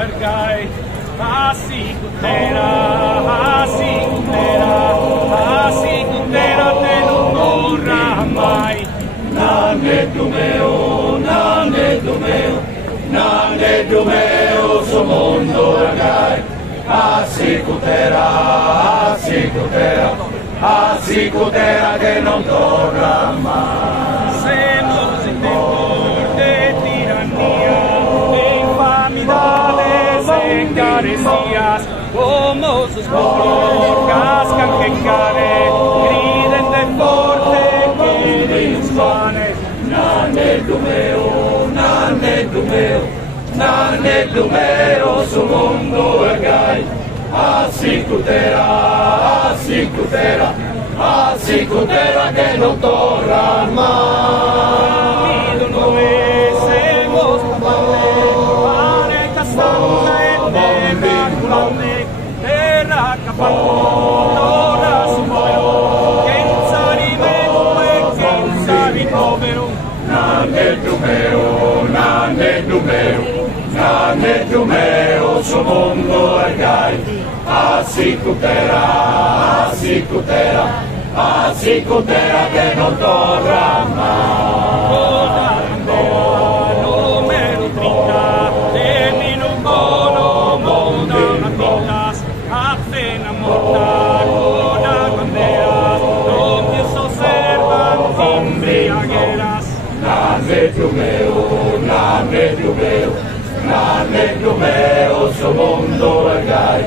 ergai, asicutera te non torna mai. Nane Dumeo, so mondo ergai, asicutera che non torna mai. Semos en tempo de tiranía, de infamidades, de caresías, como sus pueblos cascan que cae, griden de forte que Dios pane. Nane Dumeo, su mondo ergai, asicutera che non torna mai. Semos pane castante, maculante, terra capannora su moio, senza alimento e senza ricovero. Nane Dumeo, su mondo ergai, asicutera che non torna mai. Appena morta con la bandera, non più s'osservan imbriagheras. Nane Dumeo, su mondo ergai,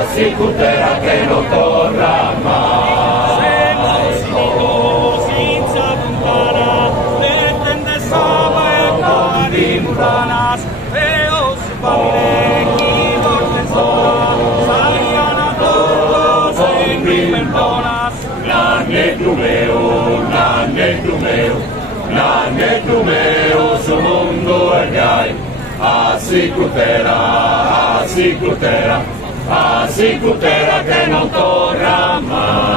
asicutera che non torna mai. Semos senza lontana, le tende saba e pari muranas, e os famile chi vorte sola, saliana todos en riverdonas. Nane Dumeo, su mondo ergai, asicutera che non torna mai.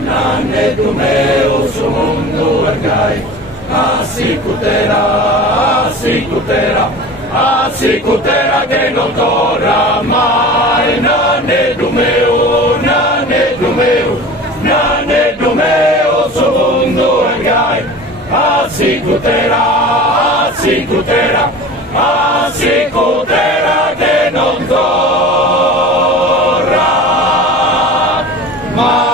Nane Dumeo, su mondo ergai, asicutera che non torna mai. Nane Dumeo, su mondo ergai, asicutera che non torna mai.